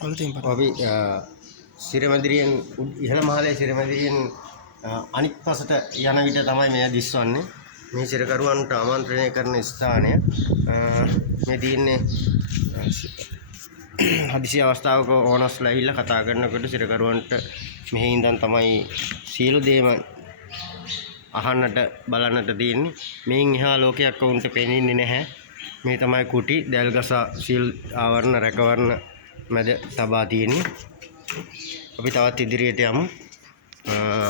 අපි සිරමැදිරියෙන් ඉහළ මහලේ සිරමැදිරියෙන් අනිත් පසට යන විට තමයි මෙය දිස්වන්නේ. මේ සිරකරුවන්ට ආමන්ත්‍රණය කරන ස්ථානය. මේ තියෙන්නේ හදිසි අවස්ථාවක ඕනස්ලා ඇවිල්ලා කතා කරනකොට සිරකරුවන්ට මෙහි ඉඳන් තමයි සියලු දේම අහන්නට බලන්නට තියෙන්නේ. මේන් එහා ලෝකයක් වුන්ට පෙනෙන්නේ නැහැ. මේ තමයි කුටි දැල්ගස සීල් ආවරණ රැකවරණ මැද තබා තියෙන්නේ. අපි තවත් ඉදිරියට යමු.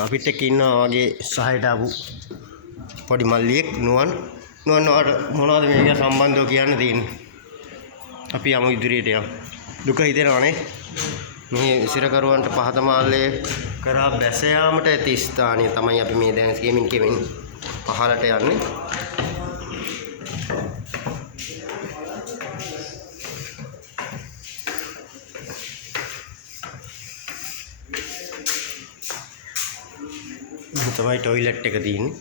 අපිට එක්ක ඉන්නවා වගේ සහයට ආපු පොඩි මල්ලියෙක් නුවන් මොනවද මේක සම්බන්ධව කියන්න තියෙන්නේ? අපි යමු ඉදිරියට යමු. දුක හිතෙනවනේ. මේ සිරකරුවන්ට පහත මාලයේ කරා බැස යාමට ඇති ස්ථානය තමයි අපි මේ දැන් කෙමින් පහළට යන්නේ. මේ තමයි টয়ලට් එක තියෙන්නේ.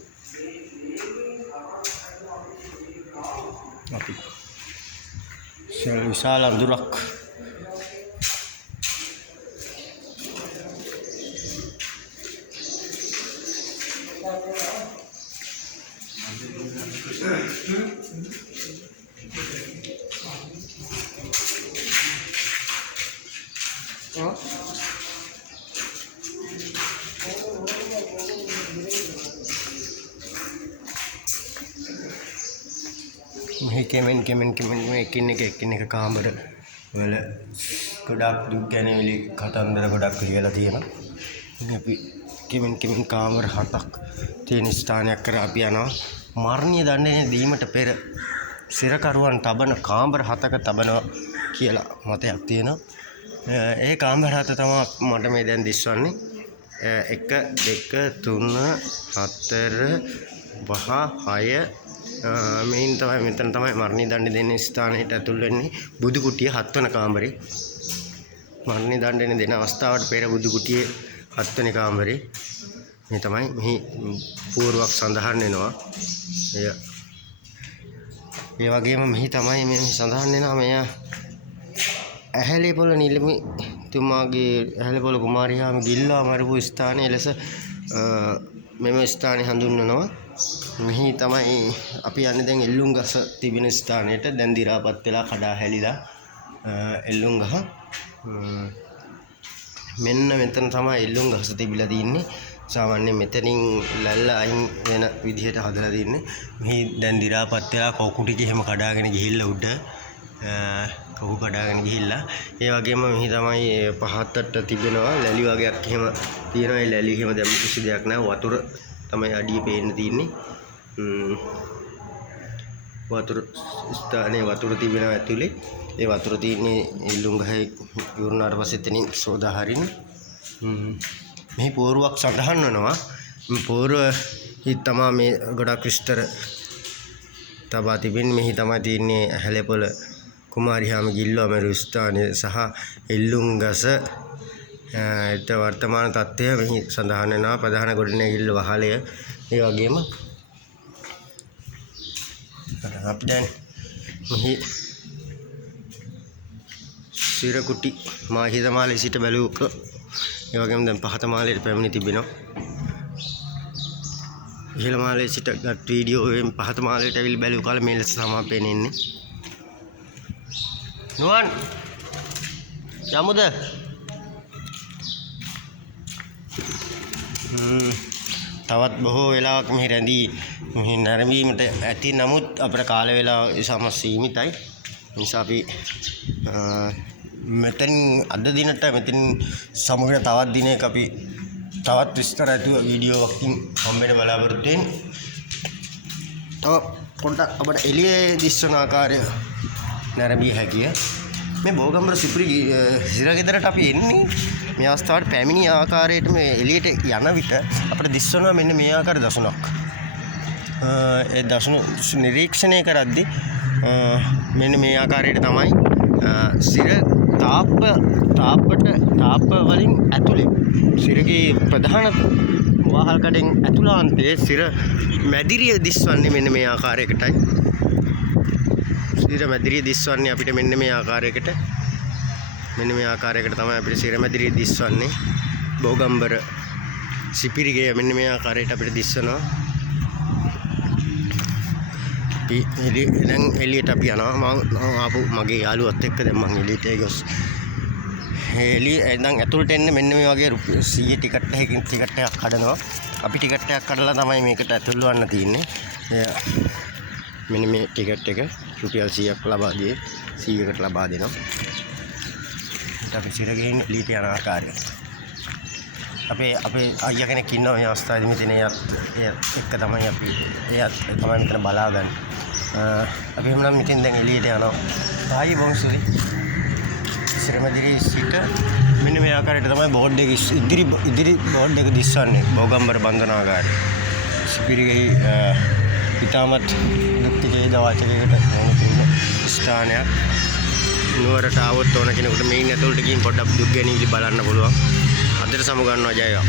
අපි විශාල අඳුරක් මේ කෙමෙන් එකින් එක කාමර වල ගොඩක් දුක් ගැනවිලි කතන්දර ගොඩක් කියලා තියෙනවා. අපි කෙමෙන් කාමර 7ක් තියෙන ස්ථානයක් කර අපි යනවා. මරණීය දඬුවම දීමට පෙර සිරකරුවන් තබන කාමර 7ක තබනවා කියලා මතයක් තියෙනවා. ඒ කාමර 7 තමයි මට මේ දැන් දිස්වන්නේ. 1 2 3 4 5 6 මෙතන තමයි මරණීය දඬුවම දෙන ස්ථානයට ඇතුල් වෙන්නේ. බුදු කුටිය 7 වන කාමරේ. මරණීය දඬුවම දෙන අවස්ථාවට පෙර බුදු කුටියේ 7 වෙනි කාමරේ. මේ තමයි මෙහි පූර්වක් සඳහන් වෙනවා. ඒ වගේම මෙහි තමයි මේ සඳහන් වෙනවා මෙය ඇහැලේපොළ නිලමි තුමාගේ ඇහැලේපොළ කුමාරියාම ගිල්ලා මරපු ස්ථානයේ ලෙස මෙම ස්ථානය හඳුන්වනවා. මෙහි තමයි අපි යන්නේ දැන් එල්ලුම් ගස තිබෙන ස්ථානයට. දැන් දි รา පත් වෙලා කඩා හැලිලා එල්ලුම් ගහ. මෙන්න මෙතන තමයි එල්ලුම් ගස තිබිලා තින්නේ. සාමාන්‍යයෙන් මෙතනින් ලැල්ල අයින් වෙන විදිහට හදලා තින්නේ. මෙහි දැන් දි รา පත් වෙලා කෝකු ටික එහෙම කඩාගෙන ගිහිල්ලා උඩ කෝකු කඩාගෙන ගිහිල්ලා. ඒ වගේම මෙහි තමයි පහතට තිබෙනවා ලැලි වගේක් එහෙම තියෙනවා. ඒ ලැලි එහෙම දැම්ම කිසි දෙයක් නැහැ. වතුර තමයි අඩිය පේන්න තියෙන්නේ. වතුර ස්ථානයේ වතුර තිබෙනවා ඇතුලේ. ඒ වතුර තියෙන්නේ එල්ලුම් ගහේ ඉවරනාට පස්සේ එතනින් සෝදා හරින. මෙහි පෝරුවක් සඳහන් වෙනවා. පෝරුව තමයි මේ ගොඩක් විස්තර තබා තිබෙන්නේ. මෙහි තමයි තියෙන්නේ ඇහැලේපොළ කුමාරියාම ගිල්ලා මරු ස්ථානය සහ එල්ලුම් ගස වර්තමාන තත්ත්වය මෙහි සඳහන් වෙනවා. ප්‍රධාන ගොඩනැගිල්ල වහලය. ඒ වගේම අපි දැන් මෙහි සිරකුටි මාහිත මාලේ සිට බැලුවක ඒ වගේම දැන් පහත මාලේට පැමිණ තිබෙනවා. ඉහළ මාලේ සිට ගත් වීඩියෝ එකෙන් පහත මාලේට ඇවිල්ලා බැලුව කාලේ මේ ලෙස තමයි පේන්නේ. නුවන් යමුද? තවත් බොහෝ වෙලාවක් මෙහි රැඳී මෙහි නැරඹීමට ඇති. නමුත් අපේ කාල වේලාව ඉතාම සීමිතයි. නිසා අපි මෙතෙන් අද දිනට මෙතෙන් සමගින තවත් දිනයක අපි තවත් විස්තර ඇතුව වීඩියෝ එකකින් හම්බෙන්න බලාපොරොත්තු වෙන්නේ. තව පොඩ්ඩක් අපිට එළියේ දිස්වන ආකාරය නැරඹිය හැකිය. මේ බෝගම්බර සිපුරි සිරගෙදරට අපි එන්නේ මේ අවස්ථාවට පැමිණි ආකාරයට මේ එළියට යන විට අපිට දිස්වනවා මෙන්න මේ ආකාර දසුණක්. ඒ දසුණු නිරීක්ෂණය කරද්දී මෙන්න මේ ආකාරයට තමයි සිර තාප වලින් ඇතුලේ සිරගේ ප්‍රධාන වාහල් කඩෙන් ඇතුළාන්තයේ සිර මැදිරිය දිස්වන්නේ මෙන්න මේ ආකාරයකටයි. සිර මැදිරිය දිස්වන්නේ අපිට මෙන්න මේ ආකාරයකට. මෙන්න මේ ආකාරයකට තමයි අපිට සිරමැදිරිය දිස්වන්නේ. බෝගම්බර සිපිරිගය මෙන්න මේ ආකාරයට අපිට දිස්වනවා. දැන් එළියට අපි යනවා. මම ආපු මගේ යාළුවත් එක්ක දැන් මම එළියට ගියොස් දැන් ඇතුළට එන්න මෙන්න මේ වගේ රුපියල් 100 ටිකට් එකක් කඩනවා. අපි ටිකට් එකක් කඩලා තමයි මේකට ඇතුළු වෙන්න තියෙන්නේ. මෙන්න මේ ටිකට් එක රුපියල් 100ක් ලබා දී 100කට ලබා දෙනවා. අපි සිරගෙන් එළියට යන ආකාරය. අපේ අයියා කෙනෙක් ඉන්නවා මේ අවස්ථාවේදී මෙතන එක්ක තමයි අපි තමයි මෙතන බලාගන්නේ. අපි එහෙනම් මෙතෙන් දැන් එළියට යනවා. තායි බොන්සුරි සිරමැදිරිය සිට මෙන්න මේ ආකාරයට තමයි බෝඩ් එක ඉදිරි බෝඩ් එක දිස්වන්නේ. බෝගම්බර බන්ධනාගාරය. සිපිරිගෙයි ඉතාමත් දුක්තිකේ දවාචකයකට තියෙන ස්ථානයක්. නුවරට ආවොත් ඕන කෙනෙකුට මේන් ඇතුළට ගිහින් පොඩ්ඩක් දුක් ගැනීමලි බලන්න පුළුවන්. අදට සමු ගන්නවා ජයවා.